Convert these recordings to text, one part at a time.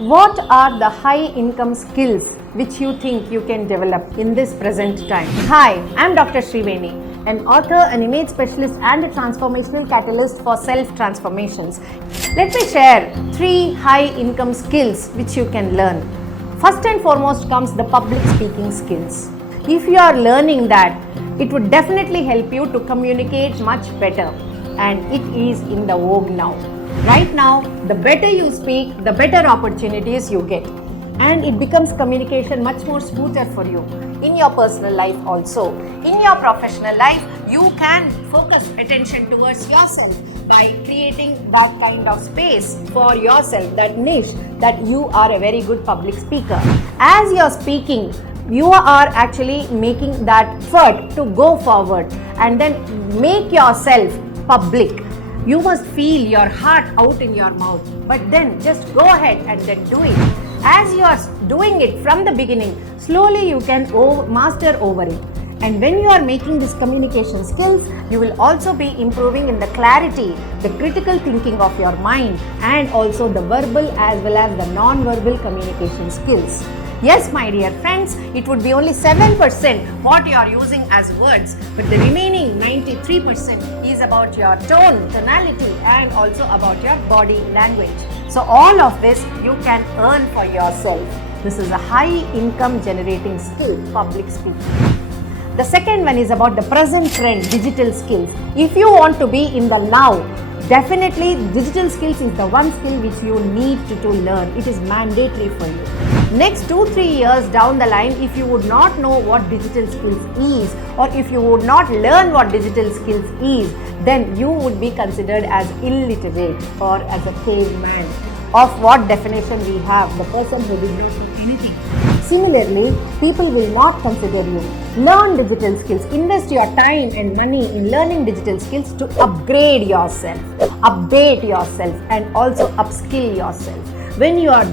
What are the high income skills which you think you can develop in this present time? Hi, I'm Dr. Sreeveni, an author, an image specialist and a transformational catalyst for self-transformations. Let me share 3 high income skills which you can learn. First and foremost comes the public speaking skills. If you are learning that, it would definitely help you to communicate much better, and it is in the vogue now. Right now, the better you speak, the better opportunities you get, and it becomes communication much more smoother for you in your personal life also. In your professional life, you can focus attention towards yourself by creating that kind of space for yourself, that niche, that you are a very good public speaker. As you're speaking, you are actually making that effort to go forward and then make yourself public. You must feel your heart out in your mouth, but then just go ahead and then do it. As you are doing it from the beginning, slowly you can master over it. And when you are making this communication skill, you will also be improving in the clarity, the critical thinking of your mind, and also the verbal as well as the non-verbal communication skills. Yes, my dear friends, it would be only 7% what you are using as words, but the remaining 93% is about your tone, tonality, and also about your body language. So all of this you can earn for yourself. This is a high income generating skill, public speaking. The second one is about the present trend, digital skills. If you want to be in the now, definitely digital skills is the one skill which you need to learn. It is mandatory for you. Next 2-3 years down the line, if you would not know what digital skills is, or if you would not learn what digital skills is, then you would be considered as illiterate or as a caveman. Of what definition we have, the person who did not do anything. Similarly, people will not consider you. Learn digital skills. Invest your time and money in learning digital skills to upgrade yourself, update yourself, and also upskill yourself. When you are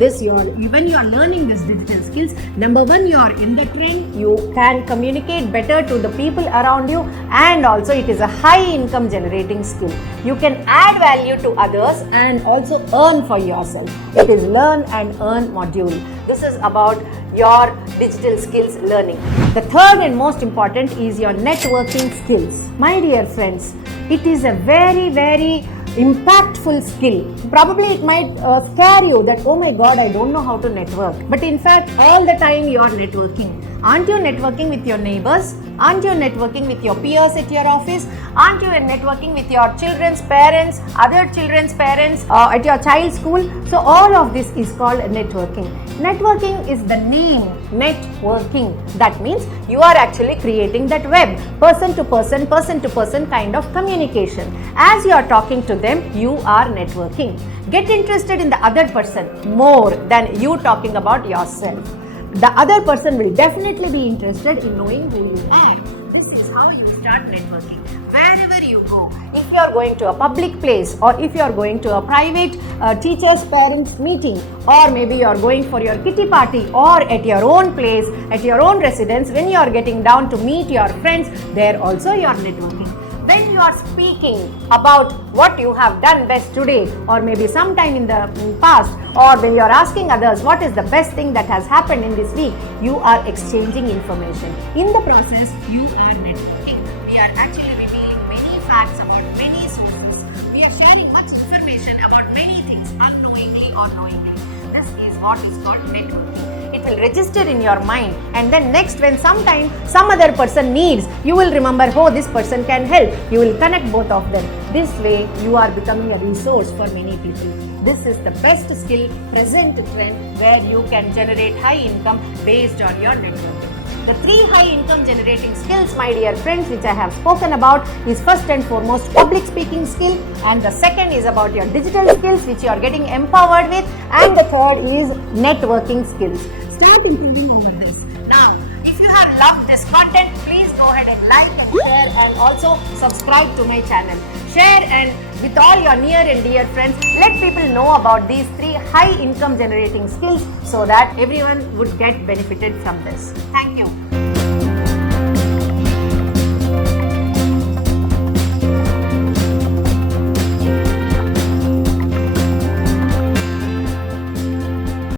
learning these digital skills, number one, you are in the trend, you can communicate better to the people around you, and also it is a high income generating skill. You can add value to others and also earn for yourself. It is learn and earn module. This is about your digital skills learning. The third and most important is your networking skills. My dear friends, it is a very, very impactful skill. Probably it might scare you that, oh my God, I don't know how to network. But in fact, all the time you are networking. Aren't you networking with your neighbors? Aren't you networking with your peers at your office? Aren't you networking with your children's parents, other children's parents at your child's school? So all of this is called networking. Networking is the name, networking. That means you are actually creating that web, person to person kind of communication. As you are talking to them, you are networking. Get interested in the other person more than you talking about yourself. The other person will definitely be interested in knowing who you are. This is how you start networking. Wherever you go, if you are going to a public place, or if you are going to a private teachers parents meeting, or maybe you are going for your kitty party, or at your own place, at your own residence, when you are getting down to meet your friends, there also you are networking. When you are speaking about what you have done best today, or maybe sometime in the past, or when you are asking others what is the best thing that has happened in this week, you are exchanging information. In the process, you are networking. We are actually revealing many facts about many sources. We are sharing much information about many things unknowingly or knowingly. This is what is called networking. It will register in your mind, and then next when sometime some other person needs, you will remember, oh, this person can help. You will connect both of them. This way you are becoming a resource for many people. This is the best skill, present trend, where you can generate high income based on your networking. The 3 high income generating skills, my dear friends, which I have spoken about is first and foremost public speaking skill, and the second is about your digital skills which you are getting empowered with, and the third is networking skills. Start improving over this. Now, if you have loved this content, please go ahead and like and share, and also subscribe to my channel. Share and with all your near and dear friends. Let people know about these 3 high income generating skills so that everyone would get benefited from this. Thank you.